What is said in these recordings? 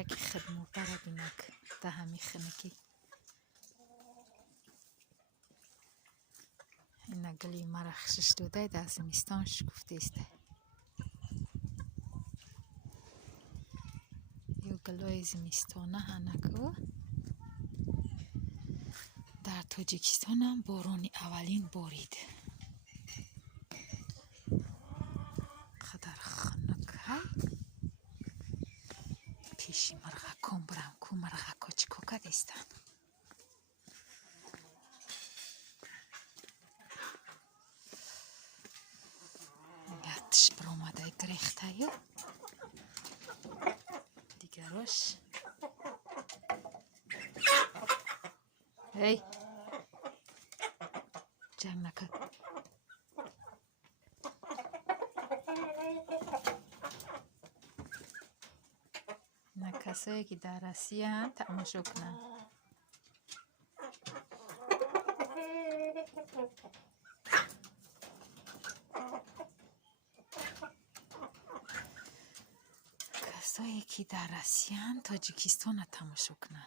یک خدمت را بینک ده همی خنکی این گلی مرا خشش دوده ده زمستان شکفته است. یو گلای زمستانه هنکو در تاجیکستان هم باران اولین بارید. قدر خنک های پیشی مرغکان برم کو مرغکا چیکو کدیستن. گتش برامده گریخته یو دیگراش هی جنگ نکن. نه کسایی که در رسیه هم تماشا کنن. کسایی که در رسیه هم تاجیکستان تماشا کنن.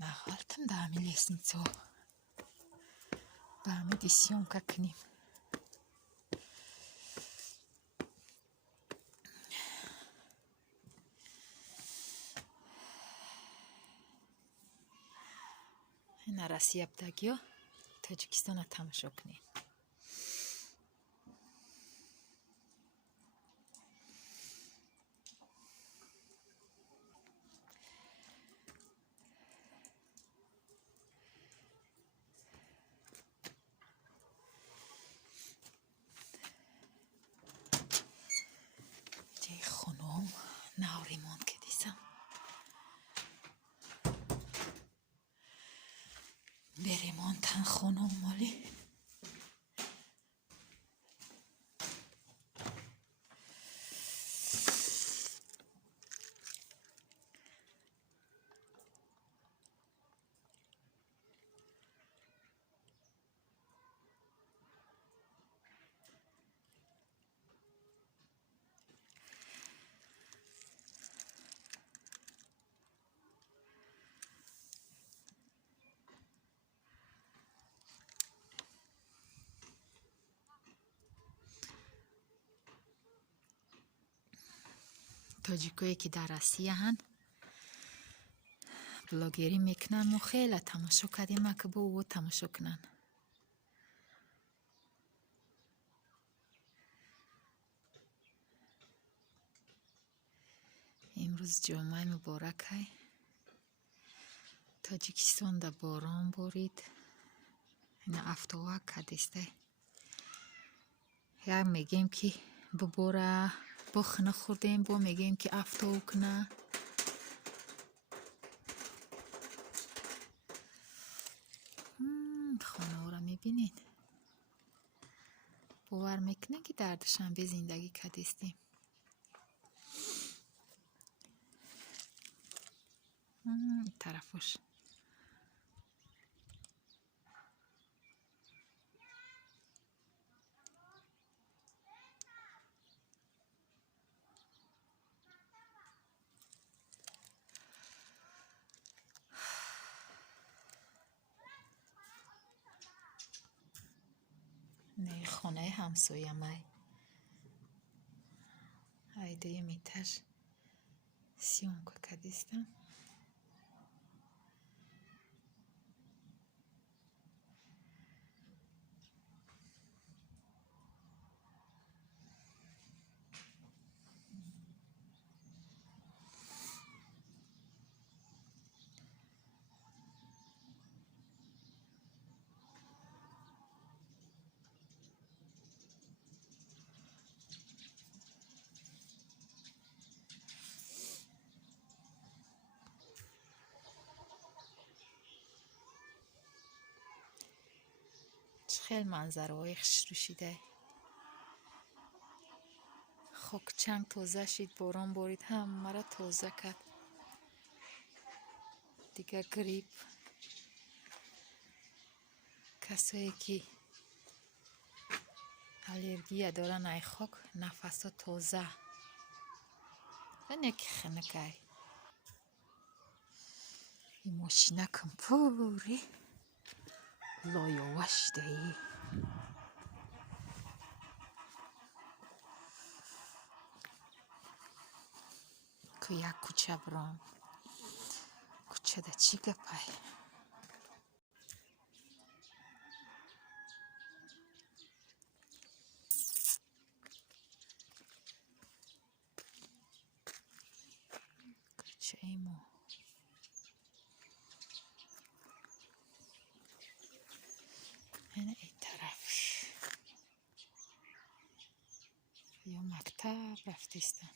نغالتم ده همی لیسنیцо به همی دی سیومکا کنیم. این رسیه بدگی ها تاجیکستان تماشا کنیم. خونم نوریمان که دیسم بریمان تن خونم مالی تاجیکایی که در آسیا هن بلاگری میکنن و خیلی تماشا کردیم که با او تماشا کنن. امروز جمعه مبارک های تاجیکستان در باران بارید. این افتاوک کدیسته یا میگیم که بباره بخ نخوردیم با میگیم که افتاو کنه. خانه ها را میبینید باور میکنه که در دوشنبه زندگی کردیم. این طرفش نه خانه همسایه مای ایده میتش سیون که کدیستم. خیلی منظره های روشیده. خاک چنگ تازه شید، باران بارید، همه را تازه کرد دیگه. گریپ کسایی که الرژی دارن ای خاک نفس تازه نک خنکای. این ماشینه کم پوری لایوش دی که یک کوچه برام کوچه ده چی گپای. کوچه ایمو اینه ای طرفش یا مکتب رفتیستن.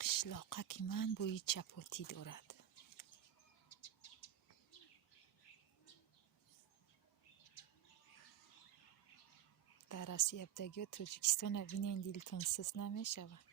قشلاقه که من بوی چپاتی دارد. در آسیابدگی و تاجیکستان بینین دیلتون سوز نمی شود.